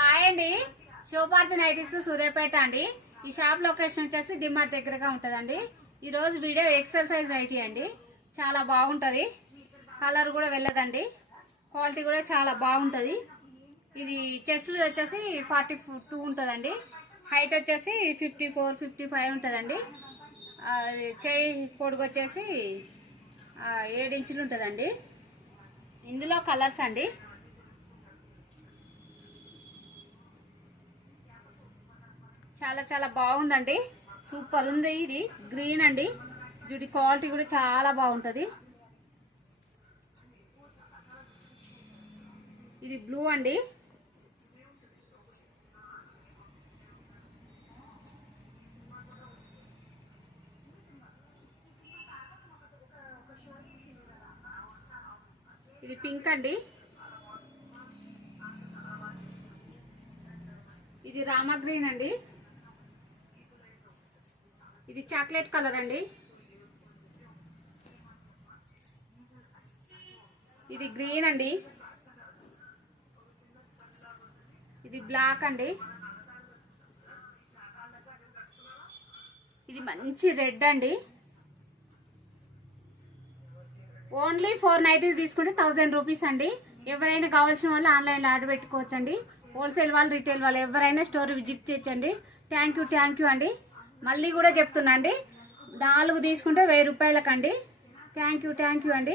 Hi అండి, శివపార్తి nighties Suryapet అండి. ఈ షాప్ లొకేషన్ వచ్చేసి డిమార్ట్ దగ్గరగా ఉంటుందండి. ఈరోజు వీడియో ఎక్సర్సైజ్ నైటీ అండి. చాలా బాగుంటుంది, కలర్ కూడా వెళ్ళదండి, క్వాలిటీ కూడా చాలా బాగుంటుంది. ఇది చెస్ట్ వచ్చేసి 42 ఉంటుందండి, హైట్ వచ్చేసి 54-55 ఉంటుందండి. చేయి పొడుగు వచ్చేసి 7 ఇంచులు ఉంటుందండి. ఇందులో కలర్స్ అండి, చాలా చాలా బాగుందండి, సూపర్ ఉంది. ఇది గ్రీన్ అండి, వీటి క్వాలిటీ కూడా చాలా బాగుంటుంది. ఇది బ్లూ అండి, ఇది పింక్ అండి, ఇది రామా గ్రీన్ అండి, ఇది చాక్లెట్ కలర్ అండి, ఇది గ్రీన్ అండి, ఇది బ్లాక్ అండి, ఇది మంచి రెడ్ అండి. ఓన్లీ 4 నైటీస్ తీసుకుంటే 1000 రూపీస్ అండి. ఎవరైనా కావాల్సిన వాళ్ళు ఆన్లైన్లో ఆర్డర్ పెట్టుకోవచ్చండి. హోల్సేల్ వాళ్ళు, రిటైల్ వాళ్ళు ఎవరైనా స్టోర్ విజిట్ చేయొచ్చండి. థ్యాంక్ యూ అండి. మళ్ళీ కూడా చెప్తున్నా అండి, 4 తీసుకుంటే 1000 రూపాయలకండి. థ్యాంక్ యూ అండి.